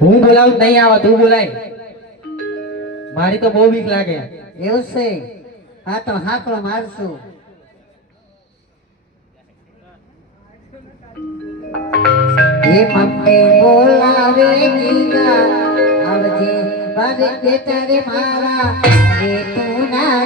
હું બોલાવું નહીં આવે તું બોલાય મારી તો બહુ બીક લાગે એવું છે હા તો હાકડો મારશું એ મમ્મી બોલાવે ગીતા આવજે બારે બેટા રે મારા રે તું ના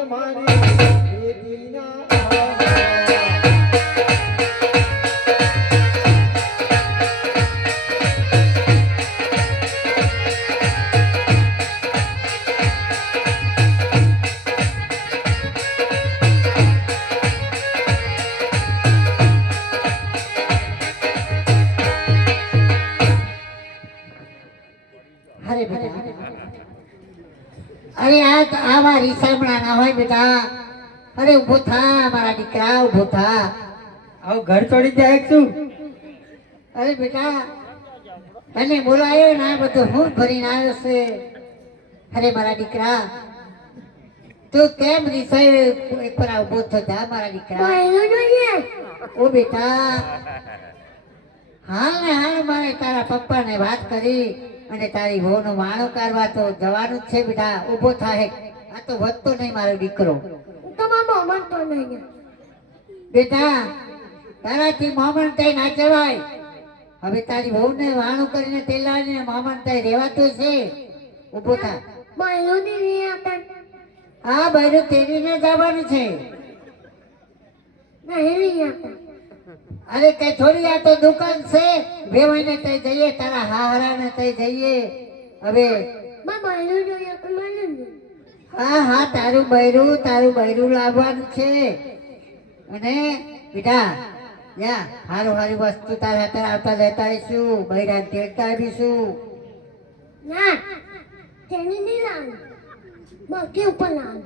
રમવા અરે આવા રીસામણા ના હોય બેટા અરે ઉભો થા મારા દીકરા ઉભો થા આવ ઘર છોડી જાય શું અરે બેટા તને બોલાયો ના બધું હું ભરીને આવ્યો છે અરે મારા દીકરા તું કેમ રીસાય પર ઉભો થતા મારા દીકરા ઓ બેટા હાલ ને હાલ મારે તારા પપ્પાને વાત કરી અને તારી વહુનો માણો કરવા તો જવાનું જ છે બેટા ઊભો થાય આ તો વધતો નહીં મારો દીકરો બેટા તારાથી મામણ થઈ ના ચવાય હવે તારી વહુને વાણું કરીને તેલાવીને મામણ થઈ રહેવાતું છે ઊભો થા હા બૈરું તેડીને જવાનું છે અરે કઈ થોડી આ તો દુકાન છે વેવાઈને તઈ જઈએ તારા હાહરાને તઈ જઈએ હવે હા હા તારું બૈરું લાવવાનું છે અને બેટા યા હારું હારી વસ્તુ તારા હાથે આવતા લેતા આવીશું બૈરા તેડતા આવીશું ના તેની નહીં લાવવાની બાકી ઉપર લાવવાની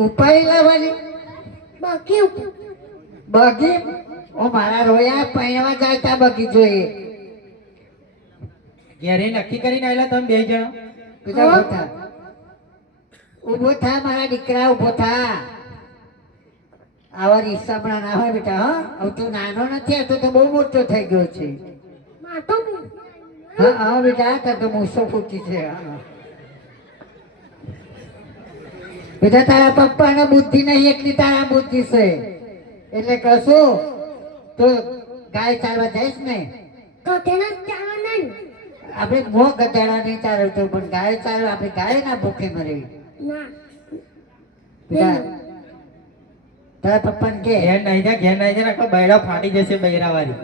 ઉપાડી લાવવાની બાકી ઉપર બગી ઓ મારા રોયા પૈણવા જાય તા બગી જોઈએ ઘેરે નક્કી કરીને આવેલા તમે બે જણા બેટા ઉભો થા ઉભો થા મારા દીકરા ઉભો થા આવા રીસામણા ના હોય બેટા હવે તું નાનો નથી આ તો બહુ મોટો થઈ ગયો છે હા હા બેટા તાર તો મૂસો ફૂટી છે બેટા તારા પપ્પાને બુદ્ધિ નહીં એટલી તારા બુદ્ધિ છે એટલે કશું તો ગાય ચાલવા જઈશ ને આપણે મો ગધેડા નહીં ચાલવું તો પણ ગાય ચાલવા આપણે ગાય ના ભૂખે મરવી બેટા તારા પપ્પાને કે ઘેર નહીં જા આખો બૈરા ફાટી જશે બૈરા વાળી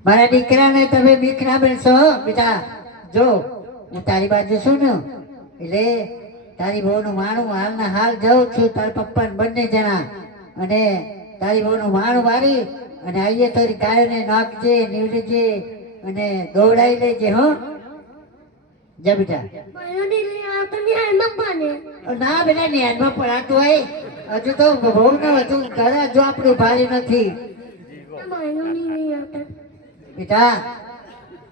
મારા દીકરાને તમે બીક ના બનશો બેટા જો હું તારી બાજુ છું ને એટલે તારી બહુનું માણું હાલના હાલ જાઉં છું તારા પપ્પાને બંને જણા અને તારી બહુનું માણું મારી અને આવીએ તારી ગાયોને નાખજે નીવડજે અને દોડાઈ લેજે હો જા બેટા ના બેટા નેનમાં પડાતું હોય હજુ તો બહુ ના હજુ ઘરે હજુ આપણું ભારી નથી બેટા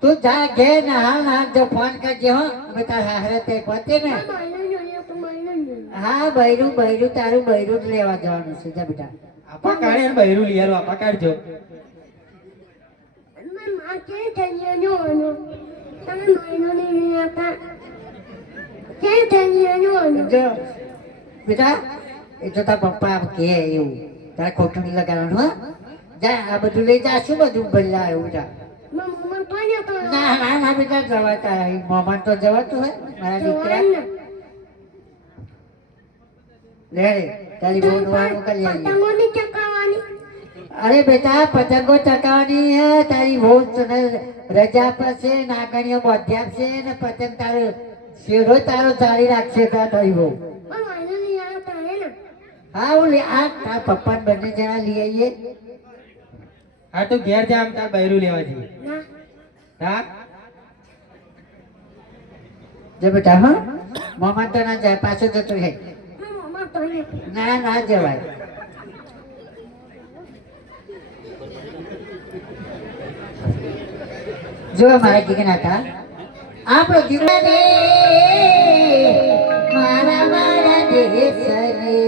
તું જા ઘેર ને હાલ જો ફોન કરજે હો અમે તારા હારે તે પહોંચે ને હા બૈરું બૈરું તારું બૈરું જ લેવા જવાનું છે જા બેટા આપા કાઢે ને બૈરું લઈ આલો આપા કાઢજો મેં માં કે થેલિયાનો આનો તમે મહિનો નહીં આપા કે થેલિયાનો આનો જો બેટા એ તો તાર પપ્પા કે એવું તારે ખોટું નહીં લગાડવાનું હા જા આ બધું લઈ જા શું બધું બદલા એવું બેટા મમ્મા પાણી તો ના ના ના બેટા જવાતા મોમાં તો જવાતું હોય મારા દીકરા લે રે તારી બહુ વાળું કરી આવી પતંગોની ચકાવાની અરે બેટા પતંગો ચકાવવાની હે તારી બહુ તને રજા પડશે નાગણીઓ બોધ્યા છે ને પતંગ તારો શેરો તારો ચાલી રાખશે તારી બહુ પણ મહિનો નહીં આવતા હે ને હા હું આ તાર પપ્પાને બંને જણા લઈ આવીએ આ તો ઘેર જા આમ તાર બૈરું લેવા જઈએ ના હા જો બેટા હા મોમાં તો ના જાય પાછો જતો રહે મમ્મા તો નહીં ના ના જવાય જો મારા દીકરા હતા આપણો દીકરા રે મારા મારા દેશ રે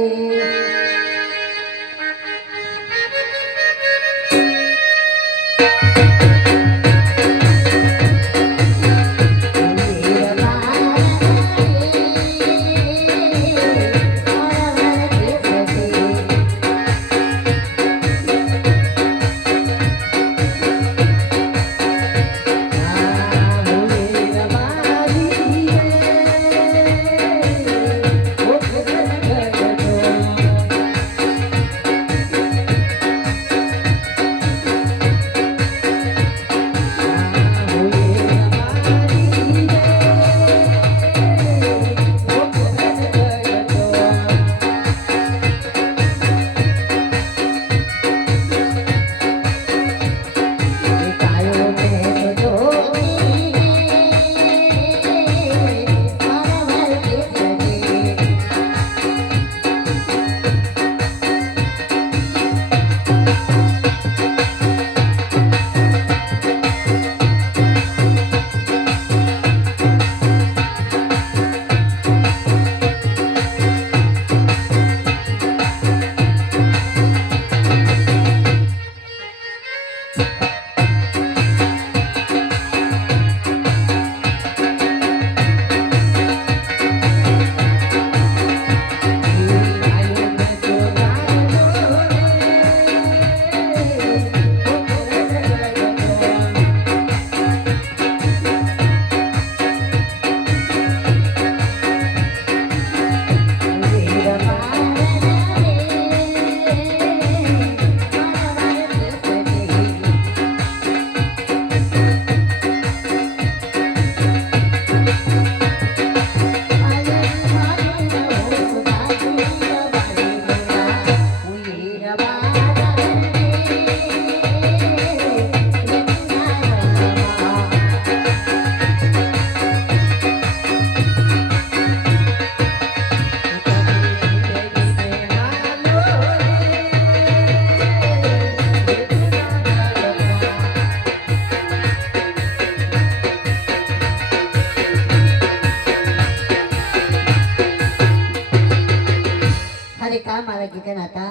મારા ગીતા હતા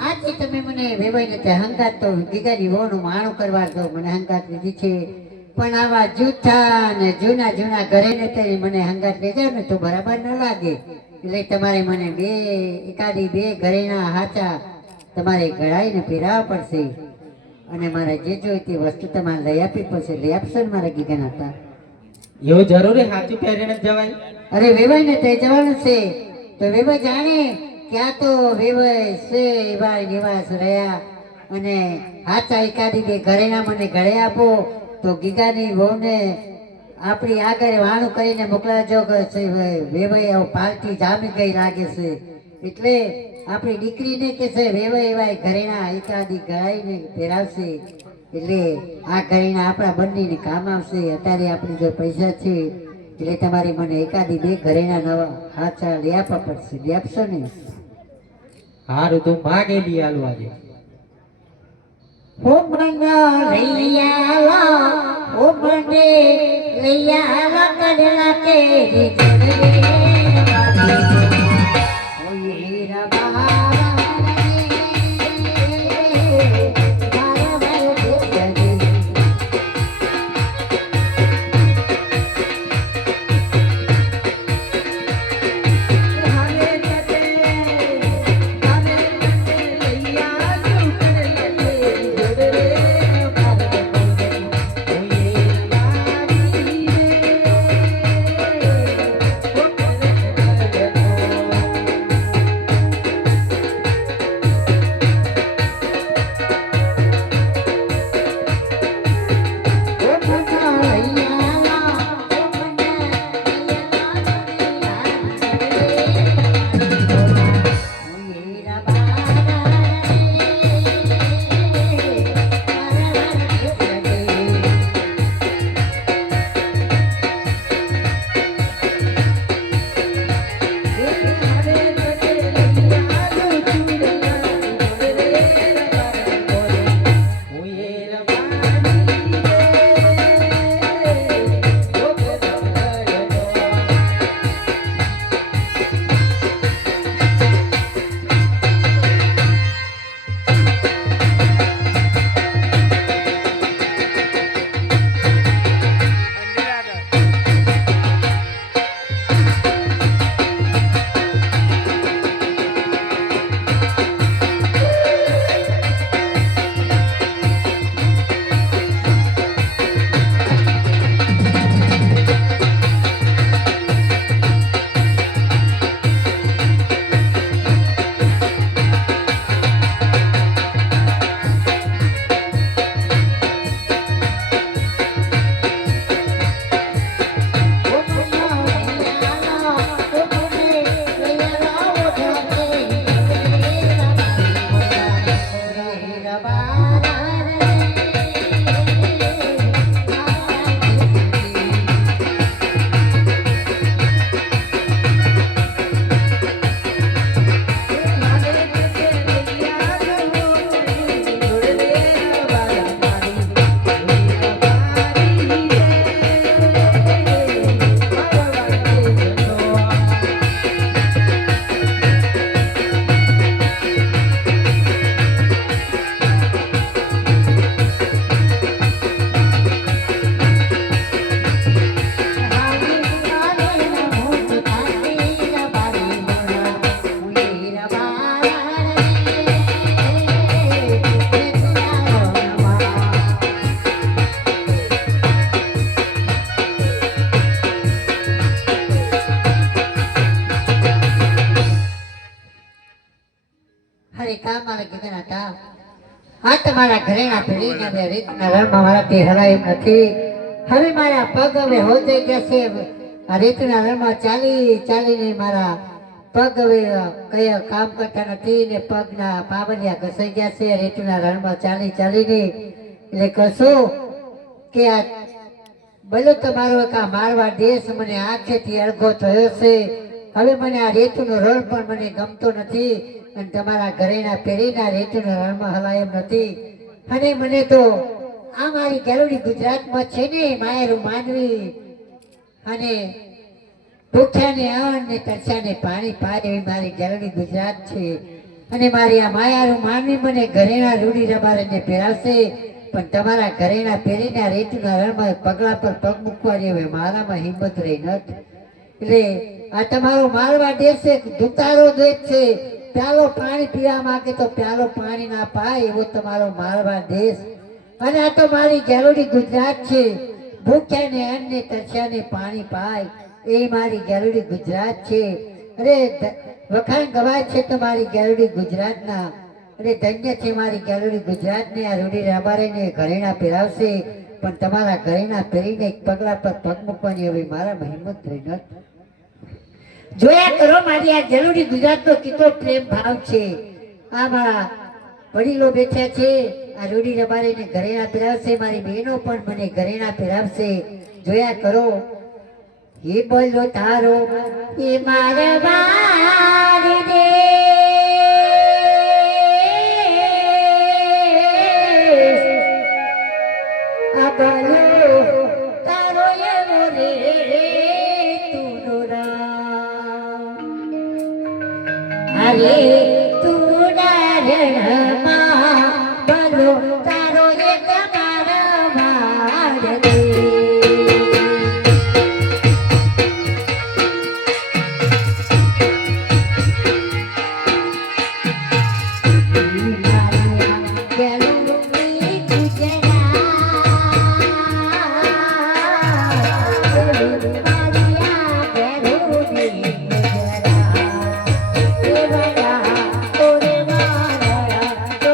આજથી તમે મને વેવાઈને તે હંગાત તો ગીતાની વહુનું માણું કરવા દો મને હંગાત લીધી છે પણ આવા જૂઠા ને જૂના જૂના ઘરે ને તે મને હંગાત લઈ જાવ ને તો બરાબર ન લાગે એટલે તમારે મને એકાદી બે ઘરેના હાચા તમારે ગળાઈને પહેરાવવા પડશે અને મારે જે જોઈતી વસ્તુ તમારે લઈ આપવી પડશે લઈ આપશો ને મારા ગીતા હતા એવું જરૂરી સાચું પહેરીને જ જવાય અરે વેવાઈને તે જવાનું છે તો વેવાઈ જાણે ક્યાં તો વેવાઈ છે ભાઈ નિવાસ રહ્યા અને હાચા એકાદી બે ઘરેના મને ઘરે આપો તો ગીગાની વહુને આપણી આગળ વાણું કરીને મોકલાજો કે વેવાઈ પાર્ટી જામી ગઈ લાગે છે એટલે આપણી દીકરીને કે છે વેવાઈ એવા ઘરેના એકાદી ગળાઈને પહેરાવશે એટલે આ ઘરેના આપણા બંનેને કામ આવશે અત્યારે આપણી જો પૈસા છે એટલે તમારે મને એકાદી બે ઘરેના નવા હાચા લઈ આપવા પડશે લઈ આપશો ને હારું તું માગે લઈ આલું આજે ઓ મને લઈ આવો ઓ મને લઈ આવો કડલા કેરી તારે કામ મારે કીધા હતા આ તમારા ઘરેણા પેઢીના બે રીતના રણમાં મારાથી હરાય એમ નથી. હવે મારા પગ હવે હોજાઈ ગયા છે. આ રીતના રણમાં ચાલીને મારા પગ હવે કયા કામ કરતા નથી ને પગના પાવડિયા ઘસાઈ ગયા છે રીતના રણમાં ચાલીને. એટલે કશું કે આ બોલો તમારો એક આ મારવા દેશ મને આંખેથી અળગો થયો છે. હવે મને આ રેતુનો રણ પણ મને ગમતો નથી અને તમારા ઘરેના પેઢીના રેતુના રણમાં હલાય એમ નથી. અને મને તો આ મારી ગેલુડી ગુજરાતમાં છે ને માયરું માનવી અને ભૂખ્યાને અન્ન ને તરસ્યાને પાણી પાય એવી મારી ગેલુડી ગુજરાત છે. અને મારી આ માયારું માનવી મને ઘરેણા રૂડી રબારીને પહેરાવશે પણ તમારા ઘરેણા પહેરીને રેતુના રણમાં પગલા પર પગ મૂકવાની હવે મારામાં હિંમત રહી નથી. એટલે આ તમારો મારવા દેશ છે, દુતારો દેશ છે. પ્યાલો પાણી પીવા માંગે તો પ્યાલો પાણી ના પાય એવો તમારો મારવા દેશ. અને આ તો મારી ગેલુડી ગુજરાત છે. ભૂખ્યાને અન્ન ને તરસ્યાને પાણી પાય એ મારી ગેલુડી ગુજરાત છે. અરે વખાણ ગવાય છે તો મારી ગેલુડી ગુજરાતના. અરે ધન્ય છે મારી ગેલુડી ગુજરાતને આ રૂડી રાબારીને ઘરેણા પહેરાવશે પણ તમારા ઘરેણા પહેરીને પગલા પર પગ મૂકવાની હવે મારામાં હિંમત રહી નથી. જોયા કરો મારી આ ગેલુડી ગુજરાતનો કેટલો પ્રેમ ભાવ છે. આ મારા વડીલો બેઠા છે આ રૂડી રબારીને ઘરેણા પહેરાવશે. મારી બહેનો પણ મને ઘરેણા પહેરાવશે. જોયા કરો. એ બોલો તારો એ મારવાડી દે આ બોલો તારો એ મોરે તુનો રામ અરે તું નારણમાં બોલો તારો એ મારવાડ દે તો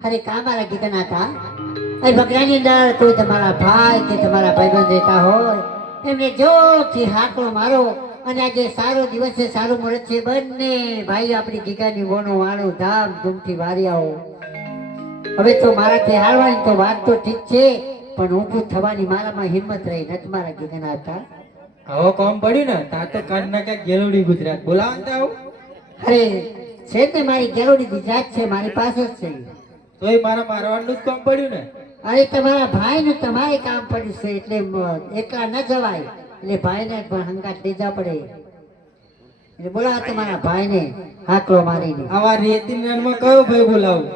અરે કા મારા ગીતના હતા અરે બકરાની અંદર કોઈ તમારા ભાઈ કે તમારા ભાઈબંધ રહેતા હોય એમને જોરથી હાકલો મારો અને આજે સારો દિવસ છે સારું મુહૂર્ત છે બંને ભાઈ આપણી ગીગાની વોનું વાણું ધામધૂમથી વારી આવો હવે તો મારાથી હારવાની તો વાત તો ઠીક છે પણ ઊભું થવાની મારામાં હિંમત રહી નથી મારા ગીગાના હતા હવે કોમ પડ્યું ને તા તો કર્ણાટક ગેલુડી ગુજરાત બોલાવતા આવું અરે છે ને મારી ગેરોડી ગુજરાત છે મારી પાસે જ છે તોય મારા મારવાનું જ કોમ પડ્યું ને અરે તમારા ભાઈનું તમારે કામ પડ્યું છે એટલે એકલા ન જવાય એટલે ભાઈને પણ હંગાત લઈ જવા પડે એટલે બોલાવો તમારા ભાઈને હાકલો મારીને આવા રેતી રણમાં કયો ભાઈ બોલાવું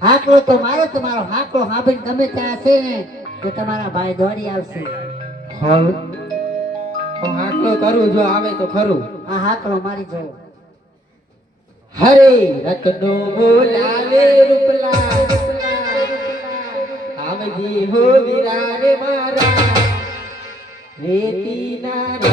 હાકલો તો મારો તમારો હાકલો હાંભળીને ગમે ત્યાં છે ને તો તમારા ભાઈ દોડી આવશે હવે હું હાકલો કરું જો આવે તો ખરું આ હાકલો મારી જવો હરે રતનો બોલાવે રૂપલા આવજી હો વિરારે મારા રેતીના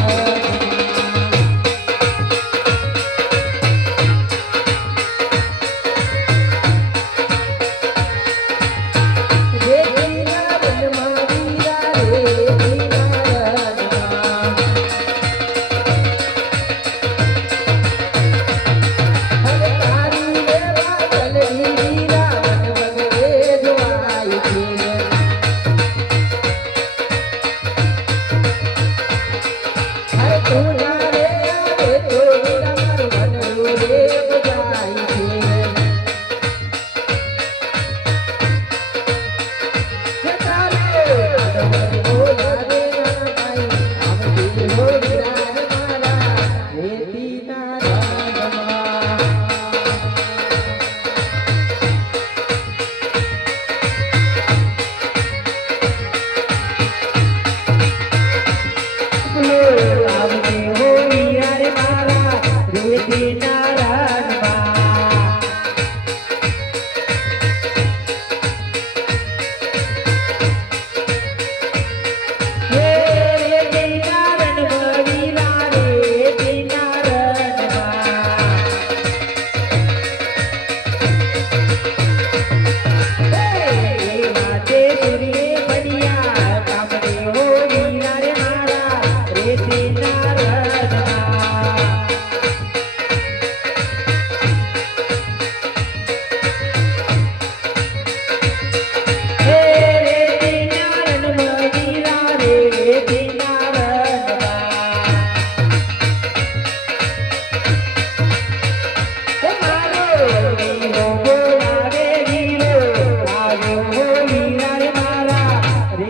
તું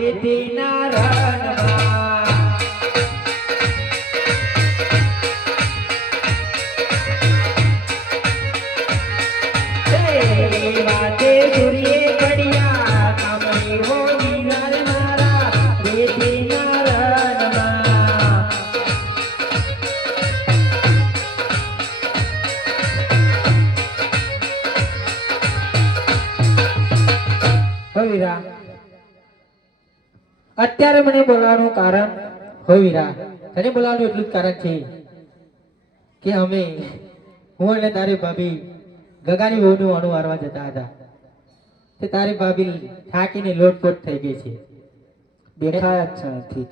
રેતીના રણમાં વાતે સૂર્યે પડ્યા કામણી હો વિલાલ મારા રેતીના રણમાં. હવીરા, અત્યારે મને બોલાવવાનું કારણ, હવીરા તને બોલાવવાનું એટલું જ કારણ છે કે અમે હું અને તારી ભાભી ગગાની વહુનું અણુ વારવા જતા હતા. તે તારી ભાભી થાકીને લોટપોટ થઈ ગઈ છે, દેખાય જ છે નથી.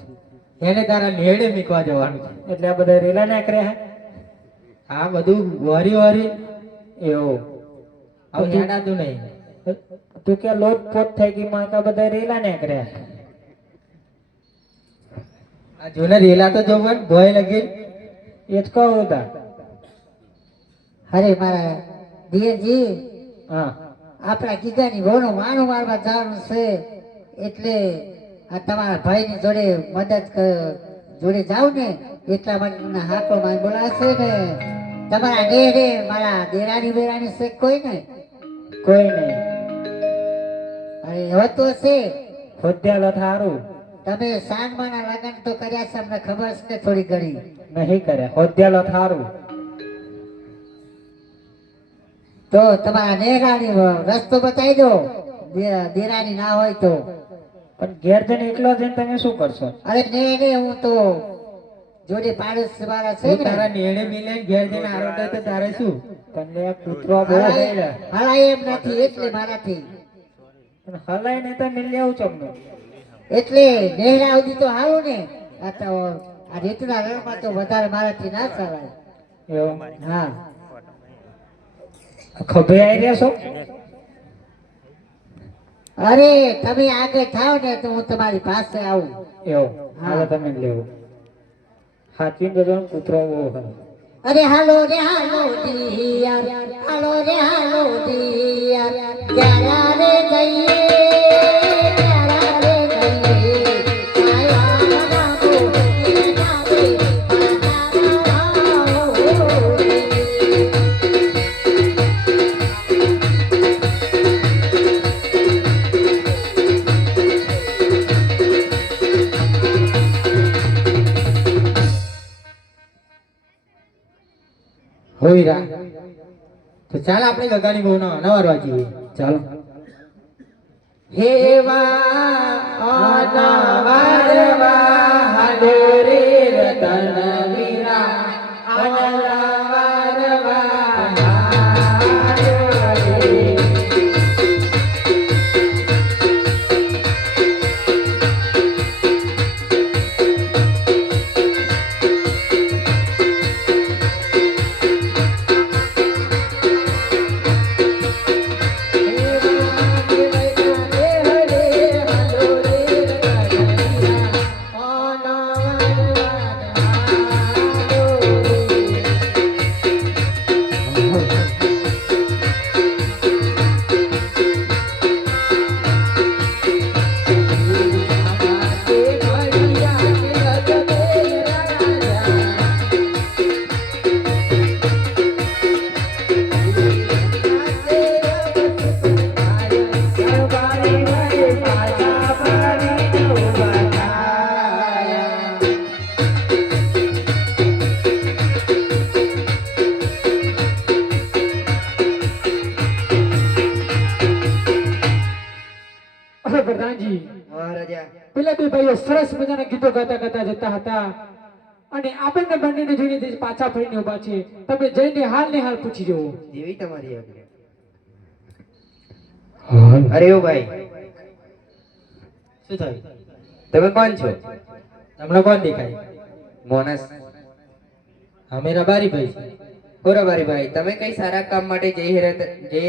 એને તારા નેડે મૂકવા જવાનું છે. એટલે આ બધા રેલા નાખ્યા. આ બધું વારી વારી એવું હવે યાદાતું નહીં. તું કે લોટપોટ થઈ ગઈ માં કા બધા રેલા નાખ્યા. આ જોને રેલા તો જોવન ભોય લગે એ જ કહું હતા. અરે મારા દિયરજી, હા આપણા ગીગાની વહુનું માનું મારવા જવાનું છે, એટલે આ તમારા ભાઈની જોડે જોડે જાવ ને એટલા માટે તમને હાકો માં બોલાશે ને. તમારા નેડે મારા દેરાણી બેરાણી છે કોઈ ને? કોઈ નહીં. અરે હવે તો છે. હોદ્યાલો થારું તમે સાંજમાના લગ્ન તો કર્યા છે, અમને ખબર છે ને થોડી ઘણી. નહીં કરે. હોદ્યાલો થારું તો તમારા નેરાણી રસ્તો બતાવી દો, દેરાણી ના હોય તો. પણ ઘેર જઈને એકલો જઈને તમે શું કરશો? અરે નેડે હું તો જોડે પાડોશ વાળા છે ને, તારા નેડે મિલે ઘેર જઈને આરોટે તો તારે શું? તને કૂતરો બહુ હૈડા. હલાય એમ નથી એટલે મારાથી. પણ હલાય ને તો મિલ લેવું ચમનું. એટલે નેહરા સુધી તો હારું ને. આ તો આ રેતના રણમાં તો વધારે મારાથી ના ચાલાય. એવું? હા ખભે આવી રહ્યા છો? અરે તમે આગળ થાવ ને તો હું તમારી પાસે આવું. એવું? હા. હાલો તમે લેવું. હાચી બધો કૂતરો બહુ હોય. અરે હાલો રે હાલો દિયા, હાલો રે હાલો દિયા, ક્યારા રે જઈએ, ક્યારા રે જઈએ, આયા બાબો એના રે આયા હોઈરા, તો ચાલ આપણે ગગાની બહુનો અનાવરવા જઈએ. ચાલો. હેવા અનાવરવા હાડોરે રતન વીરા અનાવરવા હાડોરે. પ્રધાનજી, મહારાજા, પેલા બે ભાઈઓ સરસ મજાના ગીતો ગાતા ગાતા જતા હતા અને આપણને બંનેને જોઈને તે પાછા ફરીને ઉભા છે. તમે જઈને હાલ ને હાલ પૂછી જુઓ. જેવી તમારી આજ્ઞા. અરે ઓ ભાઈ, શું થયું? તમે કોણ છો? તમને કોણ દેખાય? મોનસ. અમે રબારી ભાઈ છે. બરાબર ભાઈ, તમે કઈ સારા કામ માટે જઈ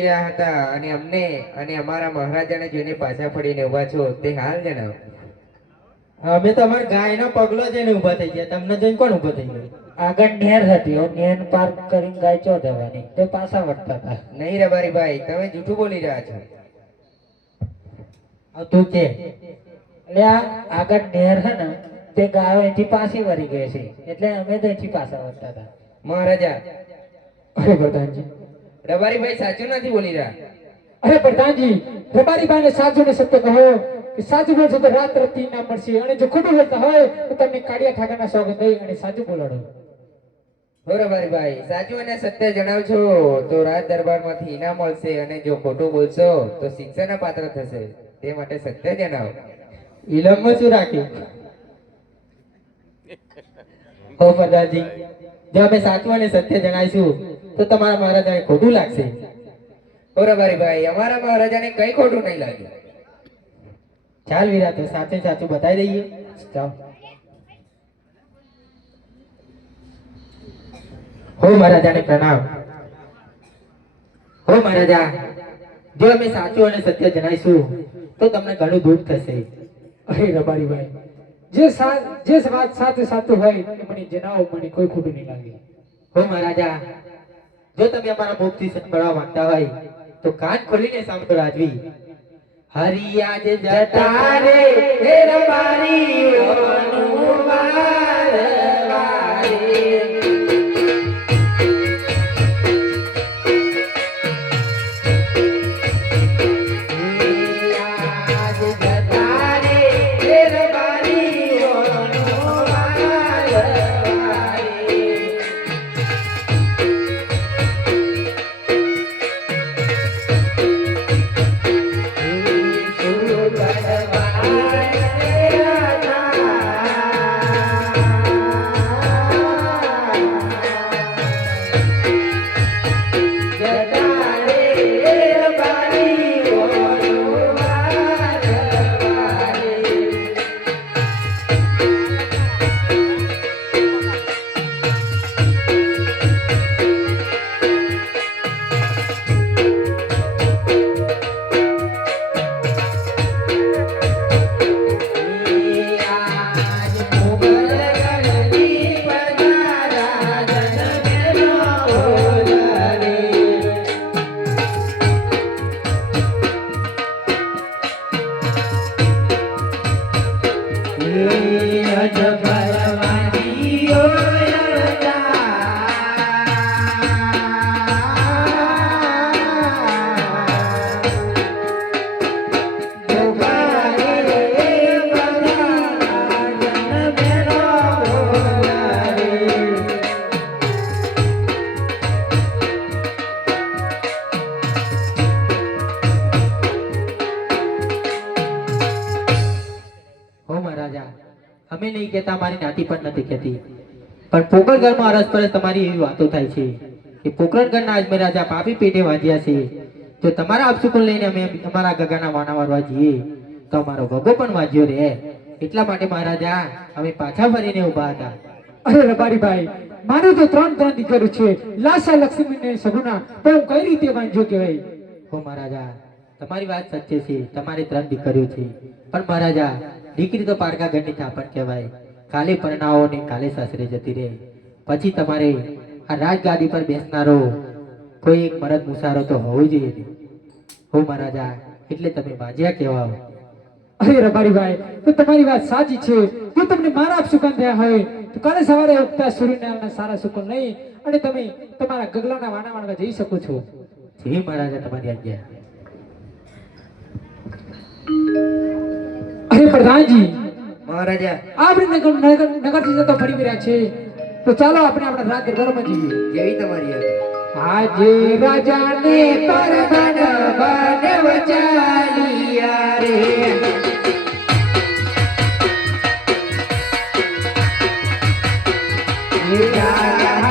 રહ્યા હતા અને અમને અને અમારા મહારાજાને જોઈને પાછા ફરીને ઉભા છો, તે હાલ જણાવો. અમે તો અમારા ગાયનો પગલો જઈને ઊભા થઈ ગયા. તમને જોઈને કોણ ઊભો થઈ ગયો? આગળ નેર હતી, નેર પાર કરીને ગાય ચો જવાની, તે પાછા વળતા હતા. નહીં રબારી ભાઈ, તમે જૂઠું બોલી રહ્યા છો. હવે તું કે એટલે આ આગળ નહેર છે ને તે ગાયો એથી પાછી વળી ગઈ છે એટલે અમે તો એથી પાછા વળતા હતા. મહારાજા, અરે પ્રધાનજી, રબારીભાઈ સાચું નથી બોલી રહ્યા. અરે પ્રધાનજી, રબારીભાઈને સાચું ને સત્ય કહો કે સાચું બોલશો તો રાત રતી ના મળશે અને જો ખોટું બોલતા હોય તો તમને કાળિયા ઠાકરના સોગંદ દઈ અને સાચું બોલાડો. હો રબારીભાઈ, સાચું અને સત્ય જણાવશો તો રાજ દરબારમાંથી ઇનામ મળશે અને જો ખોટું બોલશો તો શિક્ષાના પાત્ર થશે. તે માટે સત્ય જણાવો. ઇલમમાં શું રાખ્યું? હો પ્રધાનજી, જો અમે સાચું અને સત્ય જણાવીશું તો તમારા મહારાજાને ખોટું લાગશે. હો રબારીભાઈ, અમારા મહારાજાને કઈ ખોટું નહીં લાગ્યું. ચાલ વીરા, તો સાચે સાચું બતાવી દઈએ. ચાલ. હો મહારાજાને પ્રણામ. હો મહારાજા, જો અમે સાચું અને સત્ય જણાવીશું તો તમને ઘણું દુઃખ થશે. અરે રબારીભાઈ, જે વાત સાથે સાચું હોય એ મને જણાવો, મને કોઈ ખોટું નહીં લાગે. હો મહારાજા, જો તમે અમારા મુખથી સાંભળવા માંગતા હોય તો કાન ખોલીને સાંભળો રાજવી. હરિયા જે જતા રે હે રબારીઓનું વારવારે. હરિયા જે જતા રે હે રબારીઓનું વારવારે. અમે નહીં કહેતા, મારી નાતી પણ નથી કહેતી, પણ પોકરણગઢમાં અરસપરસ તમારી એવી વાતો થાય છે કે પોકરણગઢના અજમેર રાજા પાપી પેટે વાંધ્યા છે. જો તમારા અપશુકન લઈને અમે અમારા ગગાના વાના વારવા જઈએ તો અમારો ગગો પણ વાંચ્યો રહે. એટલા માટે મહારાજા અમે પાછા ફરીને ઊભા હતા. અરે રબારીભાઈ, મારે તો ત્રણ દીકરો છે, લાસા, લક્ષ્મી ને સગુણા, પણ હું કઈ રીતે વાંચ્યો કહેવાય? હો મહારાજા, તમારી વાત સત્ય છે, તમારે 3 દીકરીઓ છે, પણ મહારાજા દીકરી તો પારકા ઘરની થાપણ કહેવાય. કાલે પરણાવો ને કાલે સાસરે જતી રહે. પછી તમારે આ રાજગાદી પર બેસનારો કોઈ એક મરદ મુસારો તો હોવો જોઈએ ને. હો મહારાજા, એટલે તમે બાજ્યા કહેવાઓ. અરે રબારીભાઈ, તો તમારી વાત સાચી છે. જો તમને મારા સુકન થયા હોય તો કાલે સવારે ઉગતા સૂર્યનારાયણના સારા સુકન લઈ અને તમે તમારા ગગલાના વાના વાણવા જઈ શકો છો. જી મહારાજા, તમારી આજ્ઞા. અરે પ્રધાનજી, મહારાજા, આપણે નગરથી જતો ફરી રહ્યા છે, તો ચાલો આપણે આપણા રાજ દરબારમાં જઈએ. જેવી તમારી આજ્ઞા. આજે રાજાને પરગણ બનવ ચાલિયા રે. યા